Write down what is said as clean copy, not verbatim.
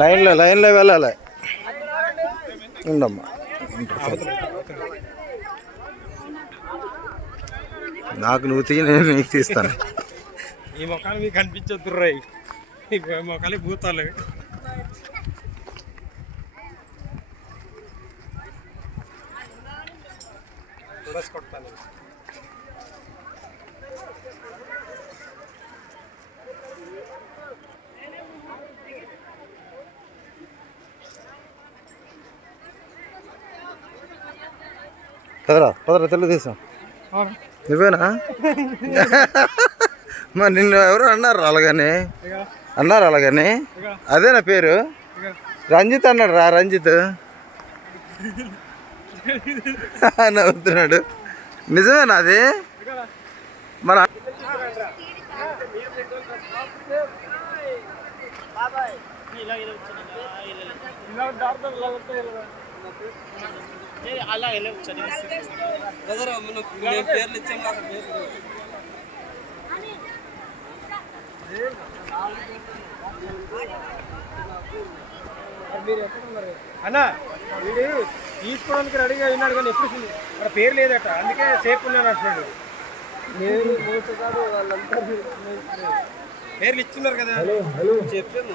లైన్లో వెళ్ళాలి. ఉండమ్మా, నాకు నువ్వు తీ, నేను నీకు తీస్తాను. ఈ మొక్కలు మీకు కనిపించొద్దు రాయి, ఈ మొక్కలు భూతాలు. కొట్టాను పదరా తెలుగుదేశం నువ్వేనా? మరి నిన్ను ఎవరు అన్నారు అలాగని? అదేనా పేరు? రంజిత్ అన్నాడు రా, రంజిత్ నవ్వుతున్నాడు. నిజమేనా అది? మన అన్నా వీడు తీసుకోవడానికి రెడీగా ఉన్నాడు కానీ ఎప్పుడు మన పేరు లేదట, అందుకే సేఫ్ ఉన్నాను అంటున్నాడు. పేర్లు ఇచ్చున్నారు కదా చెప్పాను.